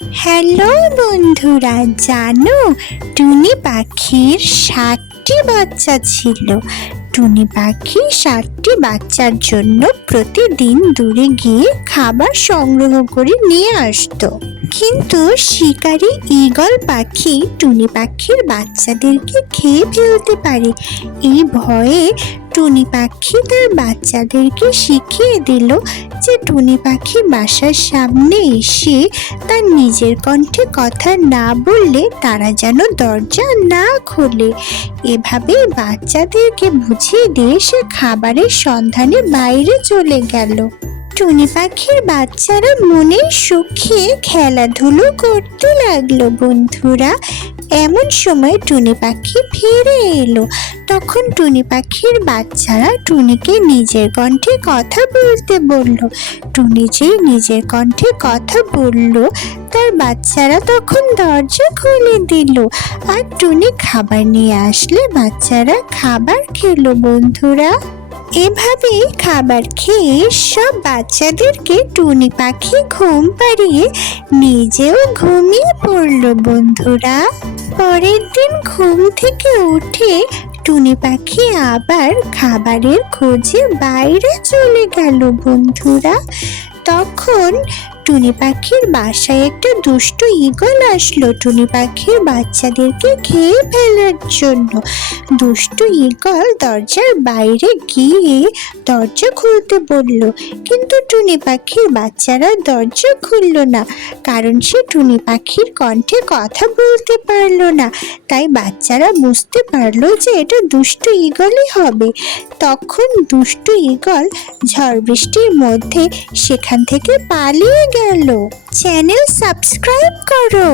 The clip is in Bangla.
হ্যালো বন্ধুরা, জানো টুনি পাখির 7টি বাচ্চা ছিল। টুনি পাখি 7টি বাচ্চার জন্য প্রতিদিন দূরে গিয়ে খাবার সংগ্রহ করে নিয়ে আসতো। কিন্তু শিকারী ঈগল পাখি টুনি পাখির বাচ্চাদেরকে খেয়ে ফেলতে পারে। এই ভয়ে টুনি পাখি তার বাচ্চাদেরকে শিখিয়ে দিল যে টুনি পাখি বাসার সামনে এসে তার নিজের কণ্ঠে কথা না বললে তারা যেন দরজা না খোলে। এভাবে বাচ্চাদেরকে বুঝিয়ে দিয়ে সে খাবারের সন্ধানে বাইরে চলে গেল। টুনি পাখির বাচ্চারা মনের সুখে খেলাধুলো করতে লাগলো। বন্ধুরা, এমন সময় টুনি পাখি ফিরে এলো। তখন টুনি পাখির বাচ্চারা টুনিকে নিজের কণ্ঠে কথা বলতে বলল। টুনি যেই নিজের কণ্ঠে কথা বলল, তার বাচ্চারা তখন দরজা খুলে দিল। আর টুনি খাবার নিয়ে আসলে বাচ্চারা খাবার খেলো। বন্ধুরা, এভাবেই খাবার খেয়ে সব বাচ্চাদেরকে টুনি পাখি ঘুম পাড়িয়ে নিজেও ঘুমিয়ে পড়ল। বন্ধুরা, পরের দিন ঘুম থেকে উঠে টুনি পাখি আবার খাবারের খোঁজে বাইরে চলে গেল। বন্ধুরা, তখন টুনি পাখির বাসায় একটা দুষ্টু ঈগল আসলো টুনি পাখির বাচ্চাদেরকে খেয়ে ফেলার জন্য। দুষ্টু ঈগল দরজার বাইরে গিয়ে দরজা খুলতে বলল, কিন্তু টুনি পাখির বাচ্চারা দরজা খুলল না, কারণ সে টুনি পাখির কণ্ঠে কথা বলতে পারলো না। তাই বাচ্চারা বুঝতে পারলো যে এটা দুষ্টু ঈগলই হবে। তখন দুষ্টু ঈগল ঝড় বৃষ্টির মধ্যে সেখান থেকে পালিয়ে গেল। চ্যানেল সাবস্ক্রাইব করো।